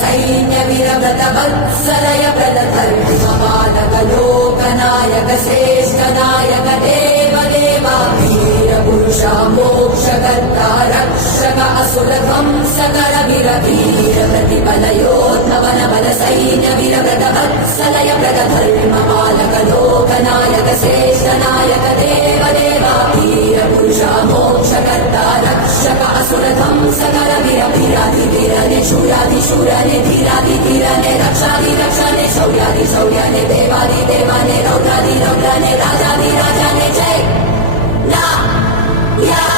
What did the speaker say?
सैन्य वीरव्रत वत्सलय प्रदधर्मपालक लोकनायक श्रेष्ठ नायक देव देवा वीर पुरुषा मोक्षकर्ता रक्षक असुर ध्वंसकर वीर प्रतिपल योद्धवन बल सैन्य वीरव्रत वत्सलय प्रदधर्मपालक लोकनायक श्रेष्ठ नायक देव देवा वीर पुरुषा मोक्षकर्ता रक्षक असुर ध्वंसकर वीराधि वीरने शूराधि शूरने धीराधि धीरने रक्षाधि रक्षणे शौर्याधि शौर्यने देवाधि देवाने रौद्राधि रौद्रने राजाधि राजाने जय ना या